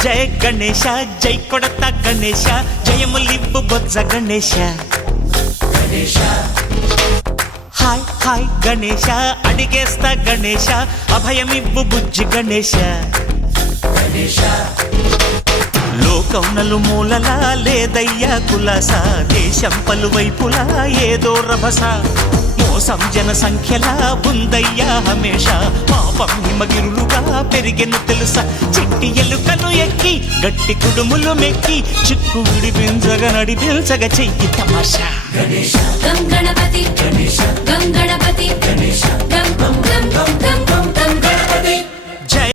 జయ గణేశ జై కొడత గణేశ జయములిబ్బు బొజ్జ Ganesha hi hi Ganesha అడిగేస్తా Ganesha అభయమిబ్బు బుజ్జి గణేశ లోకం నలుమూలలా లేదయ్యా కులాస దేశం పలువైపులా ఏదో రభస మోసం జన సంఖ్యలా ఉందయ్యా హమేష పాపం హిమగిరులుగా పెరిగెను తెలుసా చిట్టి ఎలుకలు ఎక్కి గట్టి కుడుములు మెక్కి చిక్కు విడిపించగా నడిపించగా చెయ్యి తమాషా గణేశ గణపతి గణేశ